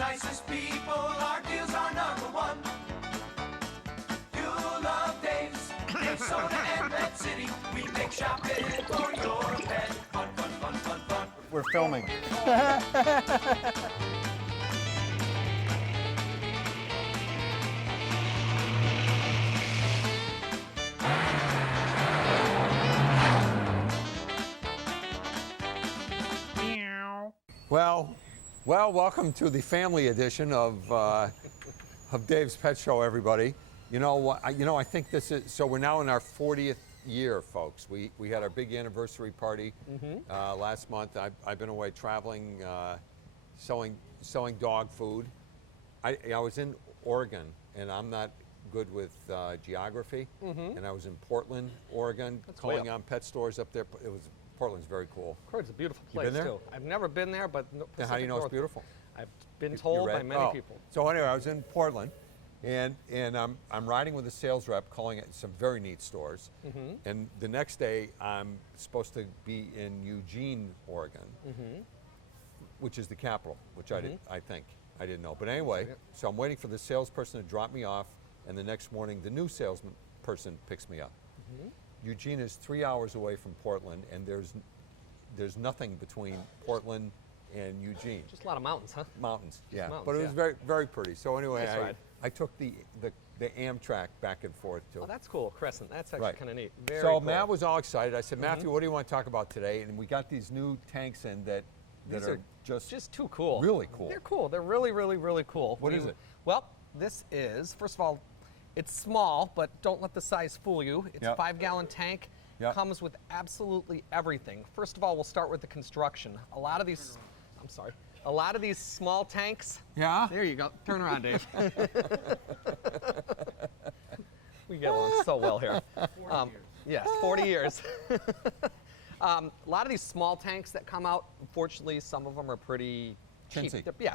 nicest people, our deals are number one. You'll love Dave's, Dave's Soda and Red City. We make shopping for your pet fun, fun, fun, fun, fun. We're filming. Well, welcome to the family edition of Dave's Pet Show, everybody. I think this is, so we're now in our 40th year, folks. We had our big anniversary party last month. I've been away traveling, selling dog food. I was in Oregon, and I'm not good with geography, and I was in Portland, Oregon, calling on pet stores up there. Portland's very cool. Of course, it's a beautiful You place been there? too. I've never been there, but Then how do you know it's beautiful? I've been told by many people. So anyway, I was in Portland, and I'm riding with a sales rep calling at some very neat stores. And the next day, I'm supposed to be in Eugene, Oregon, which is the capital, which I didn't know. But anyway, so I'm waiting for the salesperson to drop me off, and the next morning, the new salesperson picks me up. Eugene is 3 hours away from Portland, and there's nothing between Portland and Eugene. Just a lot of mountains, huh? Mountains, yeah. Mountains, But it was very, very pretty. So anyway, Nice ride. I took the Amtrak back and forth to Oh, it. that's cool, Crescent. That's actually kind of neat. Very So cool. Matt was all excited. I said, Matthew, what do you want to talk about today? And we got these new tanks in that are just too cool. Really cool. They're cool. They're really, really, really cool. What is it? Well, this is, first of all, it's small, but don't let the size fool you. It's a 5-gallon tank. Comes with absolutely everything. First of all, we'll start with the construction. A lot of these small tanks. Yeah? There you go. Turn around, Dave. We get along so well here. 40 years. Yes, 40 years. A lot of these small tanks that come out, unfortunately, some of them are pretty cheap.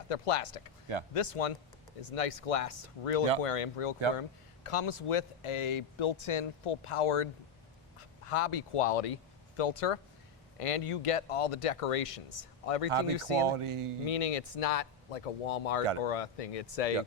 They're plastic. Yeah. This one is nice glass, real aquarium. Comes with a built-in, full-powered, hobby quality filter, and you get all the decorations. Everything hobby you see, meaning it's not like a Walmart or a thing. It's a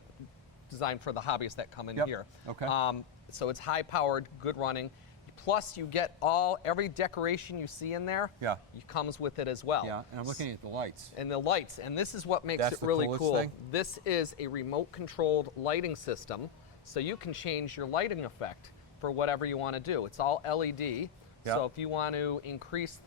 designed for the hobbyists that come in here. Okay. So it's high-powered, good running. Plus, you get every decoration you see in there. It comes with it as well. Yeah, and I'm looking at the lights. And the lights, and this is what makes it really cool. Thing? This is a remote-controlled lighting system, so you can change your lighting effect for whatever you want to do. It's all LED. So if you want to increase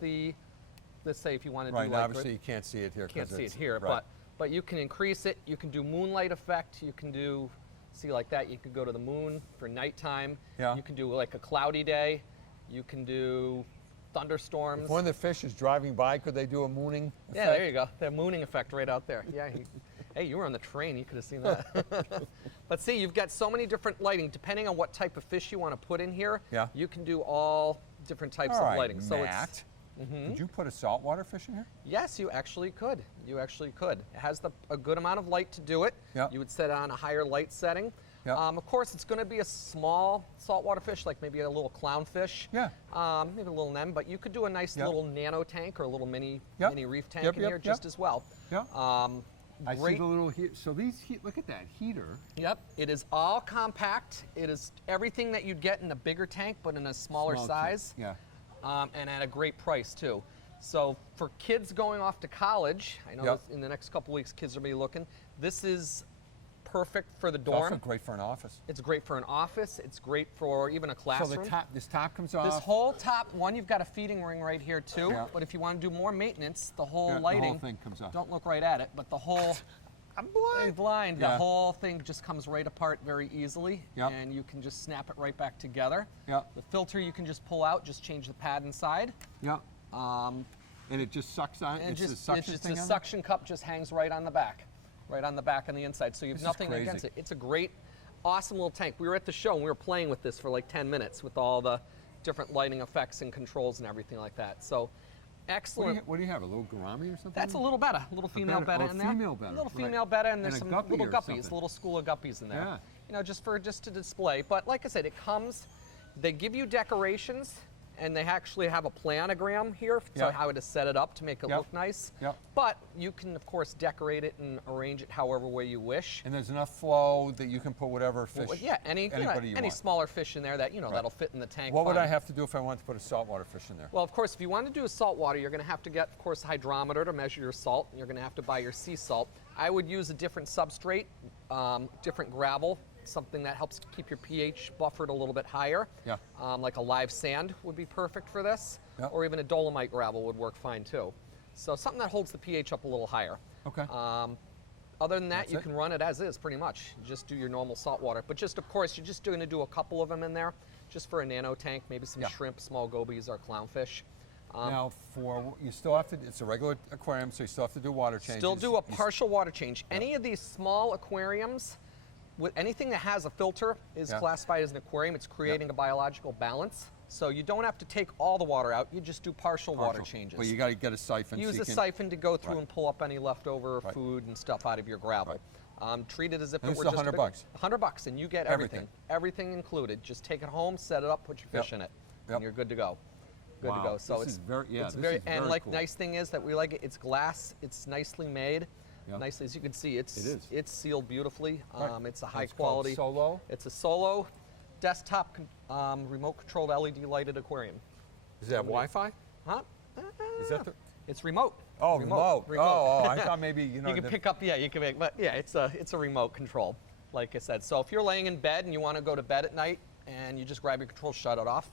let's say if you want to do like obviously you can't see it here. Can't see it here, but you can increase it. You can do moonlight effect. You can do, see like that. You can go to the moon for nighttime. You can do like a cloudy day. You can do thunderstorms. If one of the fish is driving by, could they do a mooning effect? Yeah, there you go. The mooning effect right out there. Yeah. Hey, you were on the train. You could have seen that. But see, you've got so many different lighting. Depending on what type of fish you want to put in here, you can do all different types of lighting. Matt, So it's. Could you put a saltwater fish in here? Yes, you actually could. It has a good amount of light to do it. You would set on a higher light setting. Of course, it's going to be a small saltwater fish, like maybe a little clownfish. Maybe a little nem, but you could do a nice little nano tank or a little mini reef tank in here just as well. I see the little so look at that heater. It is all compact. It is everything that you'd get in a bigger tank, but in a smaller size. And at a great price too. So for kids going off to college, I know in the next couple weeks kids are going to be looking, this is perfect for the dorm. It's also great for an office. It's great for an office. It's great for even a classroom. So this top comes off. This whole top one, you've got a feeding ring right here too. But if you want to do more maintenance, the whole lighting, the whole thing comes off. Don't look right at it, but the whole. I'm blind. You're blind. The whole thing just comes right apart very easily, and you can just snap it right back together. The filter you can just pull out, just change the pad inside. And it just sucks on. And it's a suction cup just hangs right on the back. Right on the back and the inside, so you have nothing against it. It's a great, awesome little tank. We were at the show and we were playing with this for like 10 minutes with all the different lighting effects and controls and everything like that. So, excellent. What do you have, a little gourami or something? That's a little betta, a little female betta in there. Female betta. A little female betta, and there's some guppy little guppies, a little school of guppies in there. You know, just to display. But like I said, it comes, they give you decorations, and they actually have a planogram here, so Yeah. how to set it up to make it Yep. look nice. Yep. But you can, of course, decorate it and arrange it however way you wish. And there's enough flow that you can put whatever fish, Well, yeah, anybody you any want. smaller fish in there that, that'll fit in the tank. What would I fine. have to do if I wanted to put a saltwater fish in there? Well, of course, if you want to do a saltwater, you're going to have to get, of course, a hydrometer to measure your salt. And you're going to have to buy your sea salt. I would use a different substrate, different gravel, something that helps keep your pH buffered a little bit higher. Yeah. Like a live sand would be perfect for this, Yeah. or even a dolomite gravel would work fine too. So something that holds the pH up a little higher. Okay. Other than that, That's you it? can run it as is, pretty much. Just do your normal salt water. But just, of course, you're just going to do a couple of them in there, just for a nano tank, maybe some Yeah. shrimp, small gobies, or clownfish. Now, you still have to, it's a regular aquarium, so you still have to do water changes. Still do a You partial water change. Any of these small aquariums, with anything that has a filter is Yeah. classified as an aquarium. It's creating a biological balance. So you don't have to take all the water out. You just do partial water partial. changes. But you got to get a siphon. so Use you a can, siphon to go through Right. and pull up any leftover Right. food and stuff out of your gravel. Treat it as if And it this were is just a big- $100. $100, and you get Everything. everything included. Just take it home, set it up, put your fish in it, Yep. and you're good to go. Good Wow. to go. So This it's is very- yeah, it's this very is and very like cool. nice thing is that we like it. It's glass. It's nicely made. Yeah. Nicely, as you can see, it's It is. it's sealed beautifully. Right. It's a And high it's called quality. Solo? It's a solo desktop remote controlled LED lighted aquarium. Does it have Wi-Fi? Huh? Is that the? It's remote. Oh, remote. Remote. Oh, I thought maybe You can the- pick up, yeah, you can make, but yeah, it's a remote control, like I said. So if you're laying in bed and you want to go to bed at night and you just grab your control, shut it off,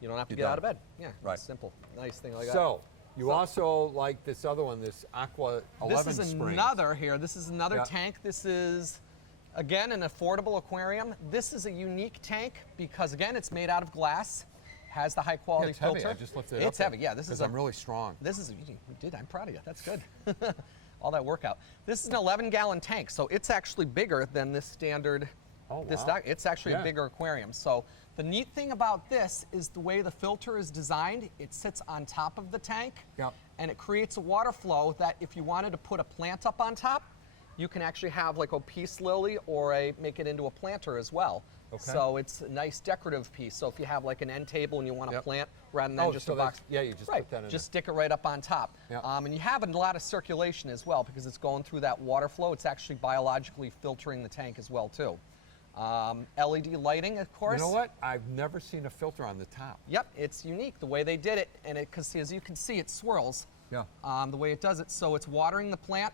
you don't have to You're get out of done. bed. Yeah, Right. it's simple, nice thing like that. So, you also like this other one, this Aqua 11 This is Springs. another here. This is another Yeah. tank. This is, again, an affordable aquarium. This is a unique tank because, again, it's made out of glass, has the high Yeah, quality it's filter. heavy. I just lifted it up. It's heavy, yeah. This is I'm really strong. This is, you did, I'm proud of you. That's good. All that workout. This is an 11-gallon tank, so it's actually bigger than this standard. Oh, this wow. doc- It's actually Yeah. a bigger aquarium. So the neat thing about this is the way the filter is designed. It sits on top of the tank, Yep. and it creates a water flow that if you wanted to put a plant up on top, you can actually have like a peace lily or make it into a planter as well. Okay. So it's a nice decorative piece. So if you have like an end table and you want to Yep. plant rather than Oh, just so a box. that's- yeah, you just right, put that in just stick it right up on top. Yep. And you have a lot of circulation as well because it's going through that water flow. It's actually biologically filtering the tank as well too. LED lighting, of course. You know what? I've never seen a filter on the top. Yep, it's unique the way they did it, and because as you can see, it swirls. Yeah. The way it does it, so it's watering the plant.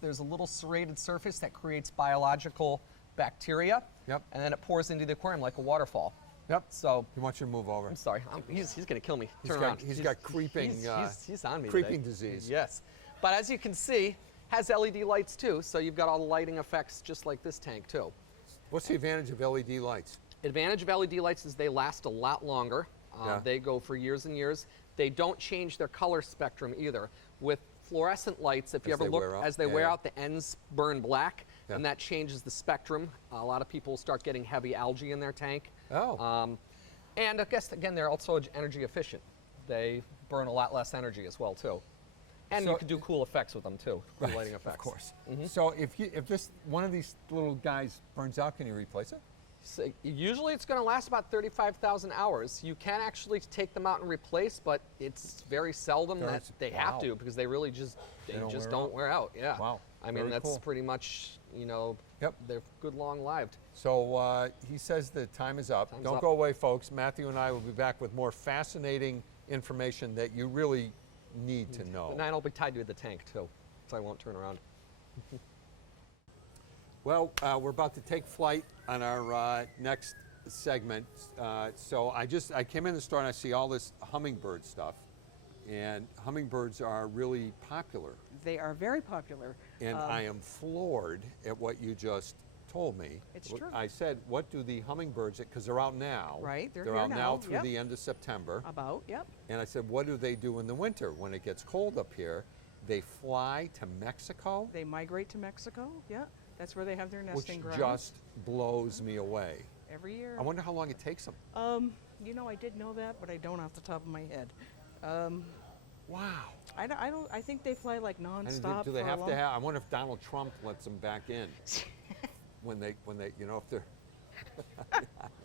There's a little serrated surface that creates biological bacteria. Yep. And then it pours into the aquarium like a waterfall. Yep. So He wants you to move over. I'm sorry, he's gonna kill me. He's Turn got- around. he's got creeping, He's on me. creeping today. disease. Yes, but as you can see, has LED lights too. So you've got all the lighting effects just like this tank too. What's the advantage of LED lights? Advantage of LED lights is they last a lot longer. Yeah. They go for years and years. They don't change their color spectrum either. With fluorescent lights, if you As ever they look, wear out? as they Yeah, wear yeah. out, the ends burn black, Yeah. and that changes the spectrum. A lot of people start getting heavy algae in their tank. Oh. And I guess, again, they're also energy efficient. They burn a lot less energy as well, too. And So- you can do cool effects with them, too, cool lighting effects. Of course. So if this one of these little guys burns out, can you replace it? So usually it's going to last about 35,000 hours. You can actually take them out and replace, but it's very seldom that There's- they have wow. to because they really just don't don't wear out. Yeah. Wow. I mean, Very that's cool. pretty much, Yep. they're good long-lived. So he says the time is up. Time's Don't up. go away, folks. Matthew and I will be back with more fascinating information that you really need to know. And I'll be tied to the tank, too, so I won't turn around. Well, we're about to take flight on our next segment. So I came in the store and I see all this hummingbird stuff, and hummingbirds are really popular. They are very popular. And I am floored at what you just told me. It's true. I said, what do the hummingbirds, because they're out now. Right, they're They're here out now now, through yep. the end of September. About, yep. And I said, what do they do in the winter when it gets cold up here? They fly to Mexico, They migrate to Mexico, yeah. That's where they have their which nesting grounds. just blows me away. Every year. I wonder how long it takes them. I did know that, but I don't off the top of my head. Wow. I think they fly like And nonstop. do they for a have long- to have? I wonder if Donald Trump lets them back in when they, if they're.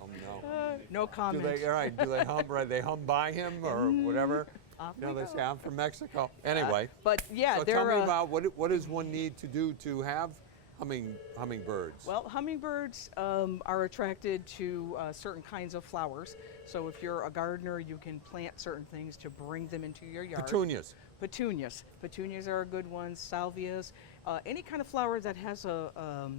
No. No Do comment. they? All right. Do they hum? Right? They hum by him or whatever. Off You know, we they go. say I'm from Mexico. Anyway. But yeah, So they're tell me about what does one need to do to have hummingbirds? well, hummingbirds are attracted to certain kinds of flowers. So if you're a gardener, you can plant certain things to bring them into your yard. Petunias. Petunias. Petunias are a good one. Salvias. Any kind of flower that has a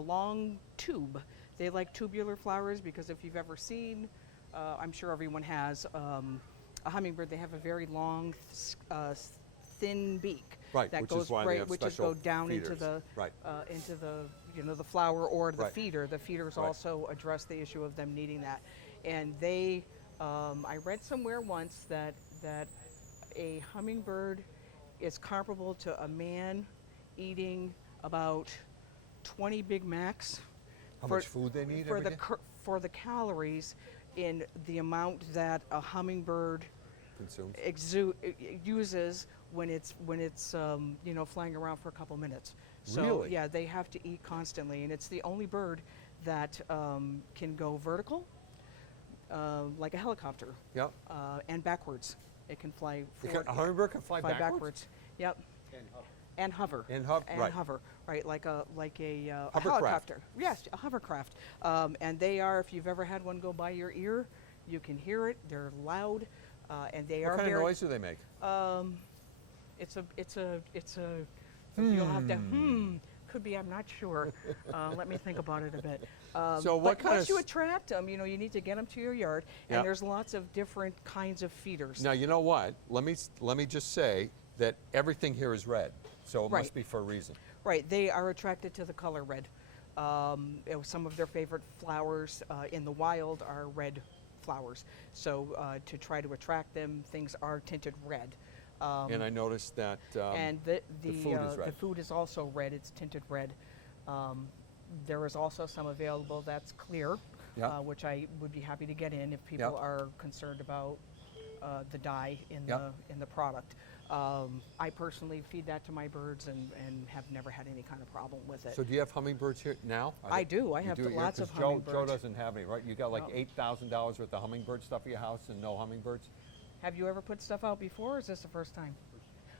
long tube. They like tubular flowers because if you've ever seen, I'm sure everyone has, a hummingbird, they have a very long, thin beak. Right, That which goes is why they right, have which is special go down into feeders. the Right. into the the flower or the Right. feeder. The feeders Right. also address the issue of them needing that, and they. I read somewhere once that a hummingbird is comparable to a man eating about 20 Big Macs. How much food they need for every the day? for the calories in the amount that a hummingbird Consumes. uses when it's flying around for a couple minutes. So Really? yeah, they have to eat constantly, and it's the only bird that can go vertical, like a helicopter, Yep. and backwards. It can fly A forward. hummingbird can fly backwards? Yep. And hover. And right. hover, right? Like a Hovercraft. helicopter. Yes, a hovercraft. And they are. If you've ever had one go by your ear, you can hear it. They're loud, and they What are kind very. of noise do they make? It's a. You'll have to. Could be. I'm not sure. Let me think about it a bit. So what but kind once of you attract them, you need to get them to your yard, Yeah. and there's lots of different kinds of feeders. Now you know what? Let me just say that everything here is red, so it must Right. be for a reason. Right, they are attracted to the color red. Some of their favorite flowers in the wild are red flowers. So to try to attract them, things are tinted red. And I noticed that And the food is red. the food is also red. It's tinted red. There is also some available that's clear, Yeah. which I would be happy to get in if people Yeah. are concerned about the dye in Yeah. the product. I personally feed that to my birds and have never had any kind of problem with it. So do you have hummingbirds here now? I do. I You have do? lots of 'Cause Joe hummingbirds. doesn't have any, right? You got like No. $8,000 worth of hummingbird stuff at your house and no hummingbirds? Have you ever put stuff out before, or is this the first time?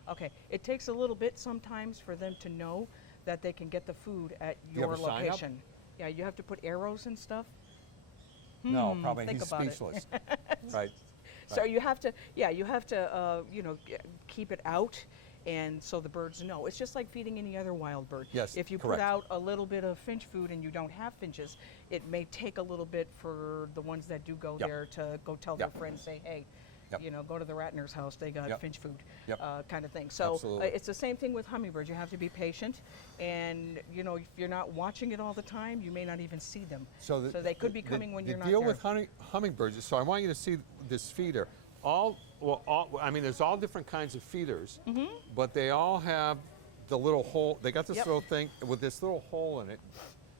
Okay. It takes a little bit sometimes for them to know that they can get the food at you have your a sign up? location. Yeah, you have to put arrows and stuff. No, probably think he's about it. speechless. Right. So you have to, keep it out, and so the birds know. It's just like feeding any other wild bird. Yes, If you correct. put out a little bit of finch food and you don't have finches, it may take a little bit for the ones that do go Yep. there to go tell Yep. their friends, say, hey, Yep. go to the Ratner's house. They got Yep. finch food, Yep. kind of thing. So Absolutely. it's the same thing with hummingbirds. You have to be patient, and if you're not watching it all the time, you may not even see them. So they could be coming when you're not The deal there. with hummingbirds, so I want you to see this feeder. There's all different kinds of feeders, but they all have the little hole. They got this Yep. little thing with this little hole in it,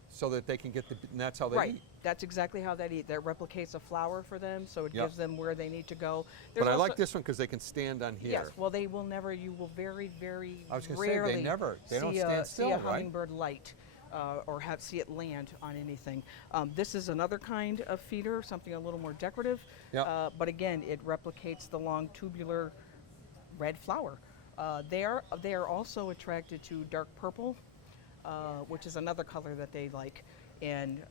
so that they can get and that's how they Right. eat. That's exactly how they eat. That replicates a flower for them, so it Yep. gives them where they need to go. But I like also- this one because they can stand on here. Yes. Well, they will never. You will very, very I was gonna say, they rarely they don't see stand a still, right? hummingbird light, or see it land on anything. This is another kind of feeder, something a little more decorative. Yep. But again, it replicates the long tubular red flower. They are also attracted to dark purple, which is another color that they like. And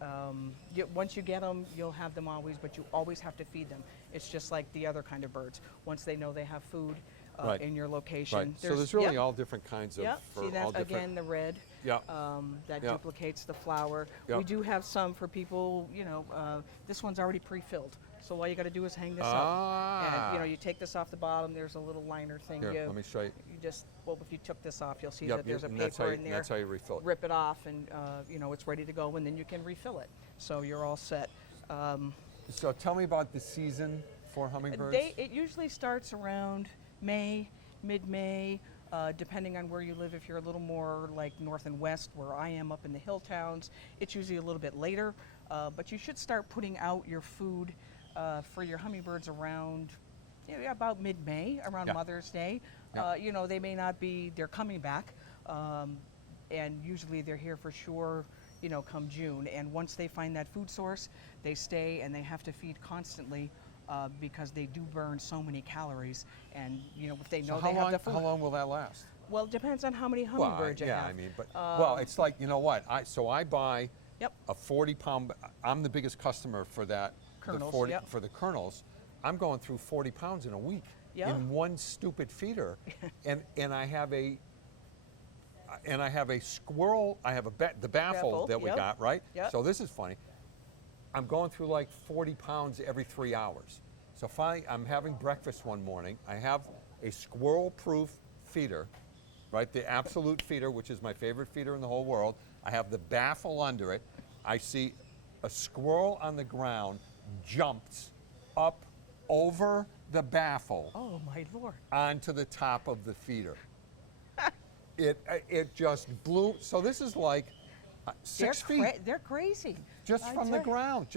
once you get them, you'll have them always, but you always have to feed them. It's just like the other kind of birds. Once they know they have food Right. in your location. Right. So there's really yep, all different kinds of. Yep. for See all that different. again, the red. Yep. That Yep. duplicates the flower. Yep. We do have some for people. This one's already pre-filled. So all you got to do is hang this Ah. up, and you take this off the bottom. There's a little liner thing. Here, let me show you. You just if you took this off, you'll see Yep, that there's a and that's how paper you- in there. that's how you refill it. Rip it off, and it's ready to go, and then you can refill it. So you're all set. So tell me about the season for hummingbirds. It usually starts around May, mid-May, depending on where you live. If you're a little more like north and west, where I am up in the hill towns, it's usually a little bit later. But you should start putting out your food for your hummingbirds around about mid-May, around Yeah. Mother's Day. Yeah. They may not be, they're coming back, and usually they're here for sure, come June. And once they find that food source, they stay and they have to feed constantly because they do burn so many calories. And if they know So they have the food. how long will that last? Well, it depends on how many hummingbirds you yeah, have. I mean, but well, it's like what I buy Yep. a 40-pound. I'm the biggest customer for that. Kernels, the 40, yep. For the kernels, I'm going through 40 pounds in a week Yeah. in one stupid feeder, and I have a squirrel. I have the baffle that we yep. got, right. Yep. So this is funny. I'm going through like 40 pounds every 3 hours. So finally, I'm having breakfast one morning. I have a squirrel-proof feeder, right? The absolute feeder, which is my favorite feeder in the whole world. I have the baffle under it. I see a squirrel on the ground, jumps up over the baffle Oh my Lord. onto the top of the feeder. It just blew. So this is like 6 feet. They're crazy. Just I from the tell you. ground.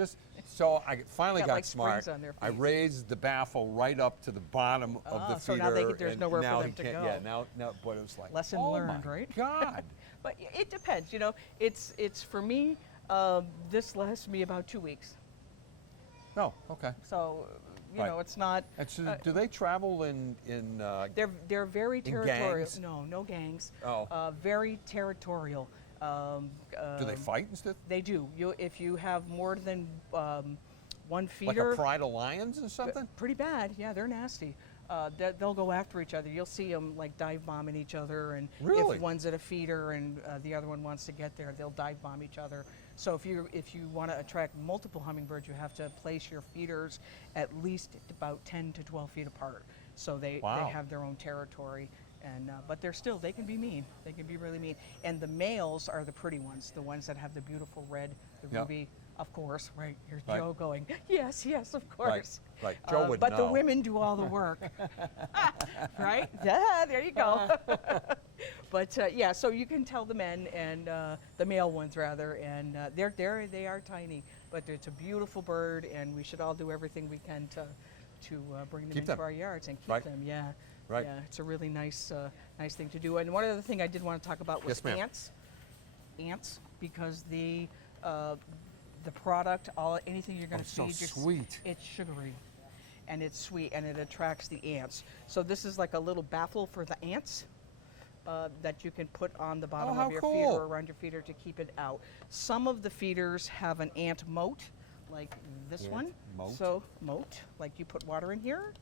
So I finally Got got like smart. springs on their I feet. raised the baffle right up to the bottom of the so feeder. now there's and nowhere for now them he to can't- go. Yeah, now, but it was like, Lesson oh learned, my right? God. But it depends. It's for me. This lasts me about 2 weeks. No, okay. So Right. it's not. And so do they travel in They're very In territorial. gangs? No gangs. Oh. Very territorial. do they fight and stuff? They do. If you have more than one Like feeder, a pride of lions or something? pretty bad. Yeah, they're nasty. They'll go after each other. You'll see them like dive bombing each other, and Really? if one's at a feeder and the other one wants to get there, they'll dive bomb each other. So if you want to attract multiple hummingbirds, you have to place your feeders at least about 10 to 12 feet apart. So they Wow. have their own territory. And but they can be mean. They can be really mean. And the males are the pretty ones, the ones that have the beautiful red, the Yeah. ruby. Of course, right? Here's Right. Joe going, yes, of course. right. Joe would But the know. women do all the work, right? Yeah, there you go. But yeah, so you can tell the men and the male ones rather, and they are tiny, but it's a beautiful bird, and we should all do everything we can to bring them Keep into them. our yards and keep Right. them. Yeah. Right. Yeah, it's a really nice thing to do. And one other thing I did want to talk about was Yes, ma'am. ants, because the product, anything you're going to so feed, sweet. it's sugary, and it's sweet, and it attracts the ants. So this is like a little baffle for the ants that you can put on the bottom how of your cool. feeder or around your feeder to keep it out. Some of the feeders have an ant moat, like this Ant one. moat? So moat, like you put water in here.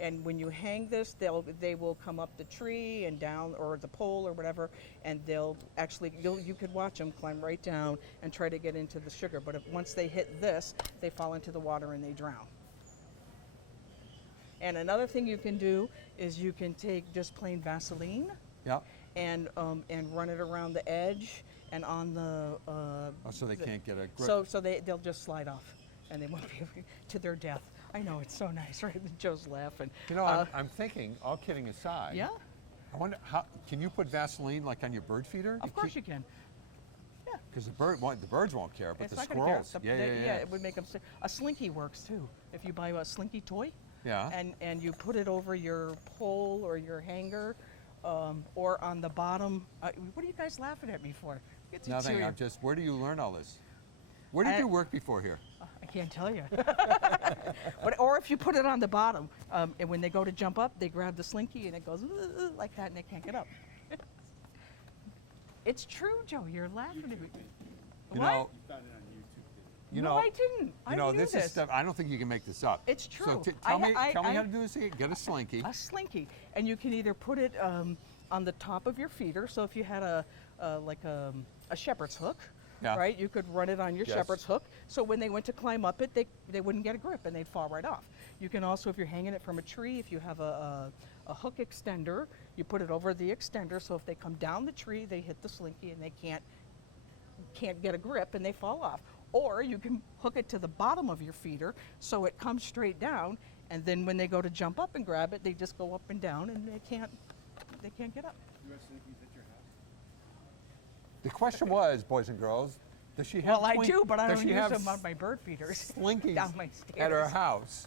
And when you hang this, they will come up the tree and down, or the pole or whatever, and they'll actually, you could watch them climb right down and try to get into the sugar. But once they hit this, they fall into the water and they drown. And another thing you can do is you can take just plain Vaseline Yeah. and run it around the edge and on the. So they can't get a grip. So they'll just slide off, and they won't be able to their death. I know, it's so nice, right? Joe's laughing. I'm thinking, all kidding aside. Yeah, I wonder can you put Vaseline like on your bird feeder? of course you can. Yeah. Because the birds won't care, but It's the not gonna care. squirrels. Yeah, it would make them sick. A slinky works too. If you buy a slinky toy, Yeah. and you put it over your pole or your hanger, or on the bottom. What are you guys laughing at me for? Get Nothing. serious. I'm just. Where do you learn all this? Where did you work before here? I can't tell you. Or if you put it on the bottom, and when they go to jump up, they grab the slinky and it goes like that, and they can't get up. It's true, Joe. You're laughing at me. You What? know. You No, know. I didn't. I You know, knew this is stuff. I don't think you can make this up. It's So true. tell me I- how to do this again. Get a slinky. A slinky, and you can either put it on the top of your feeder. So if you had a shepherd's hook, Yeah. right, you could run it on your Yes. shepherd's hook. So when they went to climb up it, they wouldn't get a grip and they'd fall right off. You can also, if you're hanging it from a tree, if you have a hook extender, you put it over the extender. So if they come down the tree, they hit the slinky and they can't get a grip and they fall off. Or you can hook it to the bottom of your feeder so it comes straight down, and then when they go to jump up and grab it, they just go up and down and they can't get up. You have slinkies at your house? The question was, boys and girls, does she have? Well, I do, but I does don't she use have them on my bird feeders slinkies down my at her stairs. house?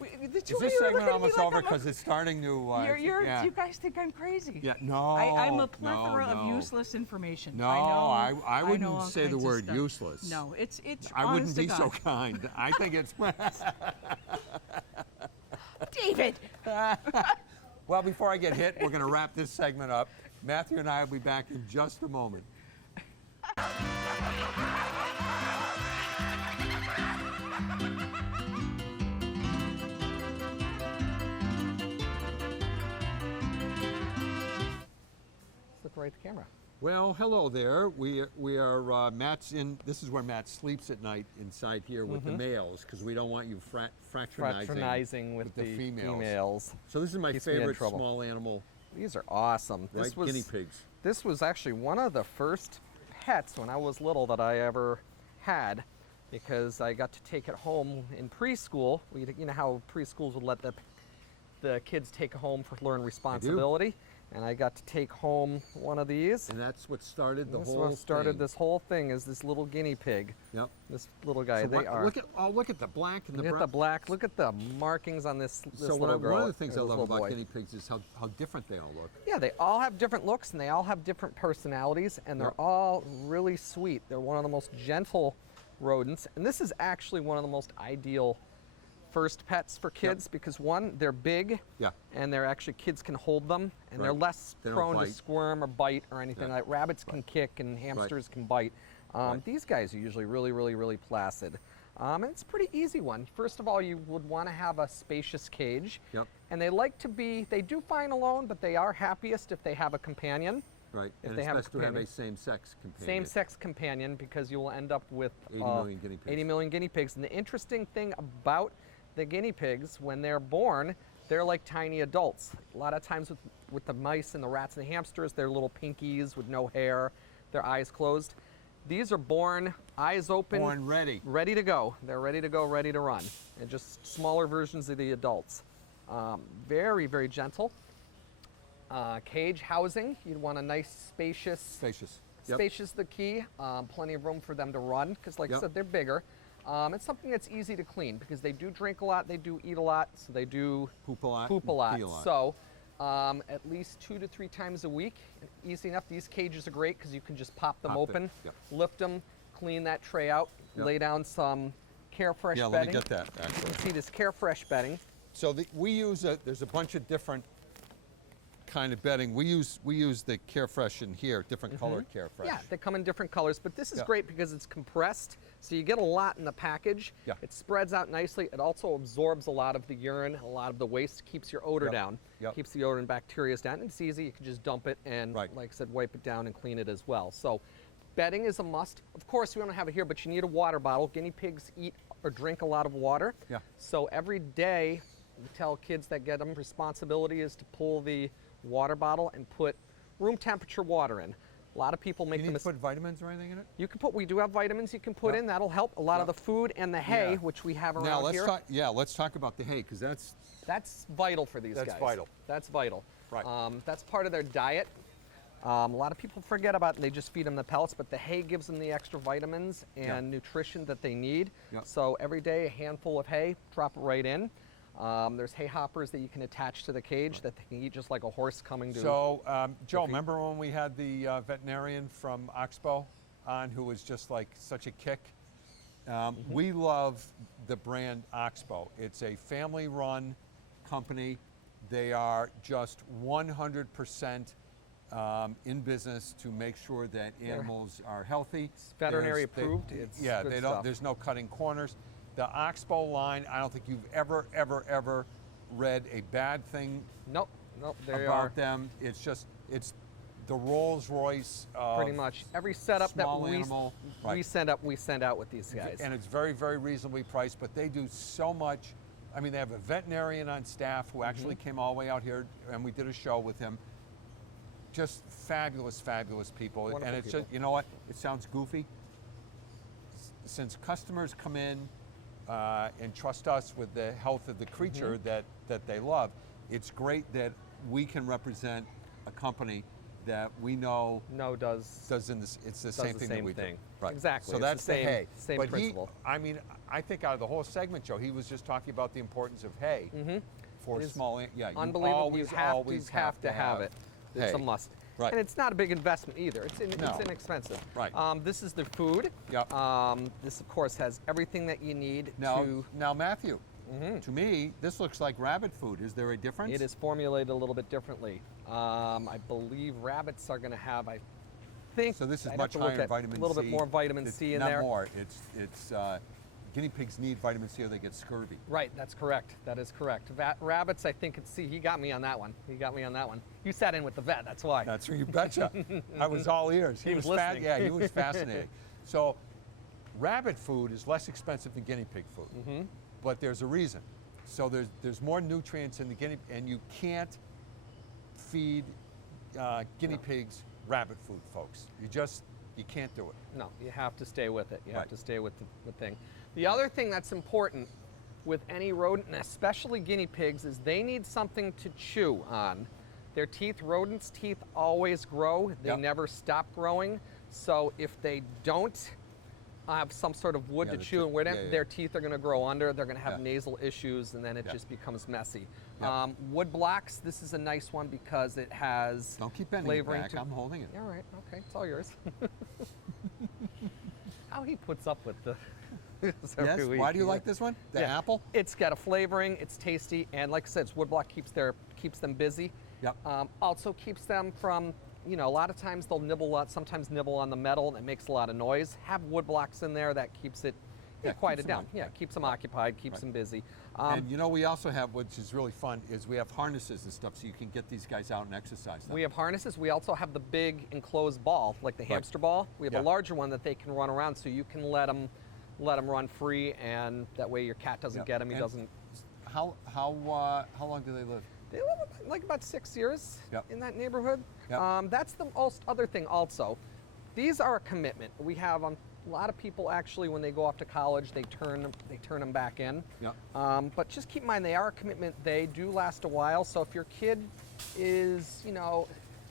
Is this segment almost over? Because it's starting to. Yeah. You guys think I'm crazy. Yeah, no. I'm a plethora no. of useless information. No, I I know wouldn't all say the kinds of word stuff. useless. No, it's I wouldn't honest to be so God. kind. I think it's. David. Well, before I get hit, we're going to wrap this segment up. Matthew and I will be back in just a moment. Look right at the camera. Well, hello there. We are Matt's in. This is where Matt sleeps at night inside here with the males because we don't want you fraternizing with the females. females. So this is my Keeps me in favorite trouble. small animal, These are awesome. right? Guinea pigs. This was actually one of the first pets when I was little that I ever had, because I got to take it home in preschool. You know how preschools would let the kids take it home for learn responsibility, and I got to take home one of these. And that's what started the This whole one started thing. this whole thing is this little guinea pig. Yep. This little guy. So they are. look at the black and the Look brown. at the black. Look at the markings on this So little girl. one of the things I or this love little about boy. guinea pigs is how different they all look. Yeah, they all have different looks and they all have different personalities, and they're Yep. all really sweet. They're one of the most gentle rodents, and this is actually one of the most ideal first pets for kids because one, they're big, Yeah. and they're actually kids can hold them, and they're Right. less They don't prone to bite. squirm or bite or anything Yeah. like rabbits can kick and hamsters can bite. Right. These guys are usually really placid. And it's a pretty easy one. First of all, you would want to have a spacious cage. Yep. And they like to be, they do fine alone, but they are happiest if they have a companion. Right. If And they it's have a best to have a companion. same-sex companion. Same-sex companion, because you will end up with 80 million guinea pigs. 80 million guinea pigs. And the interesting thing about the guinea pigs, when they're born, they're like tiny adults. A lot of times with the mice and the rats and the hamsters, they're little pinkies with no hair, their eyes closed. These are born, eyes open, Born ready. ready to go. They're ready to go, ready to run. And just smaller versions of the adults. Very gentle. Cage housing, you'd want a nice spacious. Spacious. Yep. Spacious the key, plenty of room for them to run, because like I Yep. said, they're bigger. It's something that's easy to clean, because they do drink a lot, they do eat a lot, so they do Poop a lot. poop a and lot. pee a lot. So at least 2 to 3 times a week, easy enough. These cages are great because you can just pop them Pop it, open, yep. lift them, clean that tray out, Yep. lay down some Carefresh Yeah, bedding. let me get that, You actually. can see this Carefresh bedding. So we use there's a bunch of different kind of bedding. We use the Carefresh in here, different colored Carefresh. Yeah, they come in different colors, but this is Yeah. great because it's compressed, so you get a lot in the package. Yeah. It spreads out nicely. It also absorbs a lot of the urine, a lot of the waste, keeps your odor Yep. down, Yep. keeps the odor and bacteria down. It's easy. You can just dump it and, Right. like I said, wipe it down and clean it as well. So bedding is a must. Of course, we don't have it here, but you need a water bottle. Guinea pigs eat or drink a lot of water. Yeah. So every day, we tell kids that get them responsibility is to pull the water bottle and put room temperature water in. A lot of people make You the need to mistake. put vitamins or anything in it? You can put, we do have vitamins you can put Yeah. in. That'll help. A lot of Yeah. the food and the hay, Yeah. which we have around Now let's here, talk. Yeah, let's talk about the hay because that's vital for these That's guys. vital. That's vital. Right. That's part of their diet. A lot of people forget about it and they just feed them the pellets, but the hay gives them the extra vitamins and Yeah. nutrition that they need. Yeah. So every day, a handful of hay, drop it right in. There's hay hoppers that you can attach to the cage that they can eat just like a horse coming to. So, Joe, feed. remember when we had the veterinarian from Oxbow on who was just like such a kick? We love the brand Oxbow. It's a family-run company. They are just 100% in business to make sure that animals are healthy. It's veterinary There's- they- approved. It's yeah, good they don't. stuff. There's no cutting corners. The Oxbow line. I don't think you've ever read a bad thing Nope, they about are them. It's the Rolls Royce of pretty much every setup that small we animal. Right. we send out with these guys. And it's very, very reasonably priced, but they do so much. I mean, they have a veterinarian on staff who actually came all the way out here, and we did a show with him. Just fabulous, fabulous people. Wonderful and it's people. just, you know what? It sounds goofy. Since customers come in and trust us with the health of the creature that they love, it's great that we can represent a company that we know does in this, it's the does same the thing same that we thing. do. Right. Exactly. So It's that's the same, the hay. same but principle. I mean, I think out of the whole segment, Joe, he was just talking about the importance of hay for It is small. Yeah, you Unbelievable. always, you have to have it. It's a hay. must. Right. And it's not a big investment either. It's No. inexpensive. Right. This is the food. Yep. This, of course, has everything that you need Now, to. now Matthew, to me, this looks like rabbit food. Is there a difference? It is formulated a little bit differently. I believe rabbits are going to have, I think. So this is I'd much have to look higher at vitamin C. A little bit more vitamin It's C in not there. more. It's guinea pigs need vitamin C or they get scurvy. Right, that's correct. That is correct. Rabbits, I think it's, see, he got me on that one. He got me on that one. You sat in with the vet, that's why. That's you betcha. I was all ears. He was listening. Yeah, he was fascinating. So, rabbit food is less expensive than guinea pig food, but there's a reason. So there's more nutrients in the guinea, and you can't feed guinea pigs rabbit food, folks. You can't do it. No, you have to stay with it. You have Right. to stay with the thing. The other thing that's important with any rodent, and especially guinea pigs, is they need something to chew on. Their teeth, rodents' teeth always grow. They Yep. never stop growing. So if they don't have some sort of wood Yeah, to the chew, te- and where yeah, yeah. their teeth are going to grow under, they're going to have Yeah. nasal issues, and then it Yeah. just becomes messy. Yeah. Wood blocks, this is a nice one because it has Don't keep bending it flavoring back. to I'm holding it. All right, okay, it's all yours. How he puts up with the this every Yes. week. Why do you like this one? The Yeah. apple? It's got a flavoring. It's tasty, and like I said, it's woodblock keeps them busy. Yep. Also keeps them from, a lot of times they'll sometimes nibble on the metal, and it makes a lot of noise. Have wood blocks in there that keeps it Yeah, quiet keeps it them down. on- Yeah, right. keeps them occupied, keeps Right. them busy. And we also have, which is really fun, is we have harnesses and stuff, so you can get these guys out and exercise them. We have harnesses. We also have the big enclosed ball, like the Right. hamster ball. We have Yeah. a larger one that they can run around, so you can let them run free, and that way your cat doesn't Yeah. get them. He And doesn't. How long do they live? They live like about 6 years Yep. in that neighborhood. Yep. That's the other thing also. These are a commitment. We have a lot of people actually, when they go off to college, they turn them back in. Yep. But just keep in mind, they are a commitment. They do last a while. So if your kid is,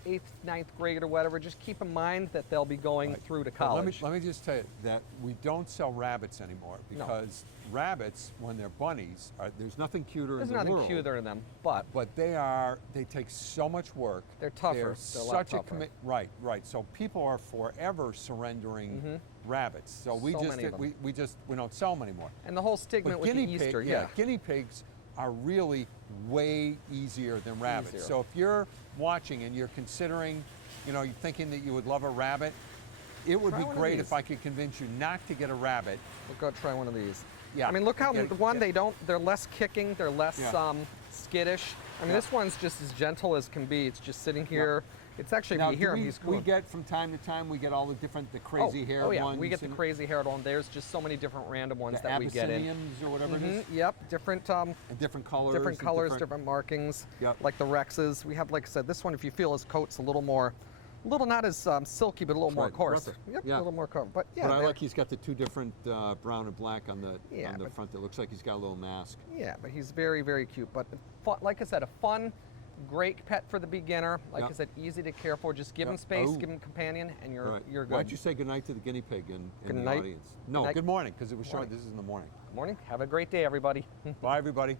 8th, 9th grade or whatever, just keep in mind that they'll be going through to But college. Let me just tell you that we don't sell rabbits anymore because rabbits, when they're bunnies, there's nothing cuter There's in the nothing world. cuter in them, but But they take so much work. They're tougher. They're They're a lot such a tougher. commit. Right. So people are forever surrendering rabbits. So we So just many of them. we don't sell them anymore. and the whole stigma But with the guinea Easter, pig, guinea pigs are really way easier than rabbits. Easier. So if you're watching and you're considering, you're thinking that you would love a rabbit, it would Try be one of great these. if I could convince you not to get a rabbit. We'll go try one of these. Yeah. I mean, look how Get- they're less kicking, they're less Yeah. skittish. I mean, Yeah. this one's just as gentle as can be. It's just sitting here. It's actually, Now, if you hear do him, we, he's we cool. get from time to time, we get all the crazy haired Oh yeah, ones. we get the and crazy haired one. There's just so many different random ones the that we get in. Abyssinians or whatever it is. Yep, different And different colors. different and colors, different markings. Yep. Like the Rexes. We have, like I said, this one. If you feel his coat's a little not as silky, but a little more right, coarse. rougher. Yep, Yeah. a little more coarse. But yeah, But I they're- like he's got the two different brown and black on the Yeah, but- front. That looks like he's got a little mask. Yeah, but he's very, very cute. But like I said, a fun, great pet for the beginner. Like Yeah. I said, easy to care for. Just give Yeah. him space, Oh. give him companion, and you're All right. you're good. Why'd you say goodnight to the guinea pig in Good the night. audience? No, Good night. good morning, because it was showing Morning. this is in the morning. Morning. Have a great day, everybody. Bye, everybody.